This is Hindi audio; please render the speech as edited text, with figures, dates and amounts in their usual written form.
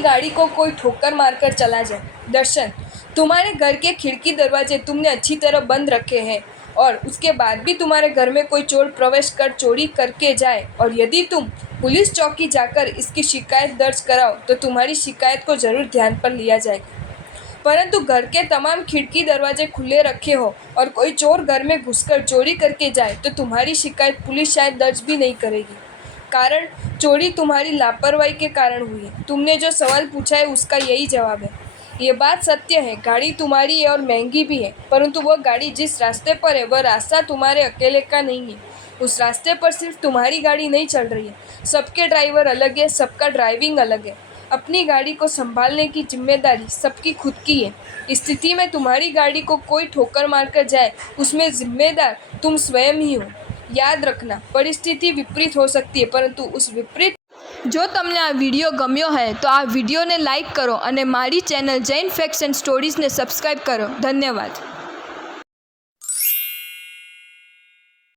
गाड़ी को कोई ठोकर मारकर चला जाए। दर्शन, तुम्हारे घर के खिड़की दरवाजे तुमने अच्छी तरह बंद रखे हैं और उसके बाद भी तुम्हारे घर में कोई चोर प्रवेश कर चोरी करके जाए और यदि तुम पुलिस चौकी जाकर इसकी शिकायत दर्ज कराओ तो तुम्हारी शिकायत को ज़रूर ध्यान पर लिया जाएगा। परंतु घर के तमाम खिड़की दरवाजे खुले रखे हो और कोई चोर घर में घुसकर चोरी करके जाए तो तुम्हारी शिकायत पुलिस शायद दर्ज भी नहीं करेगी, कारण चोरी तुम्हारी लापरवाही के कारण हुई है। तुमने जो सवाल पूछा है उसका यही जवाब है। ये बात सत्य है, गाड़ी तुम्हारी है और महंगी भी है, परंतु वह गाड़ी जिस रास्ते पर है वह रास्ता तुम्हारे अकेले का नहीं है। उस रास्ते पर सिर्फ तुम्हारी गाड़ी नहीं चल रही है, सबके ड्राइवर अलग है, सबका ड्राइविंग अलग है। अपनी गाड़ी को संभालने की जिम्मेदारी सबकी खुद की है। इस स्थिति में तुम्हारी गाड़ी को कोई ठोकर मारकर जाए उसमें जिम्मेदार तुम स्वयं ही हो। याद रखना, परिस्थिति विपरीत हो सकती है, परंतु उस विपरीत जो તમને આ વિડીયો ગમ્યો હોય તો આ વિડીયોને લાઈક કરો અને મારી ચેનલ જૈન ફેક્ટ્સ એન્ડ સ્ટોરીઝને સબસ્ક્રાઈબ કરો. ધન્યવાદ.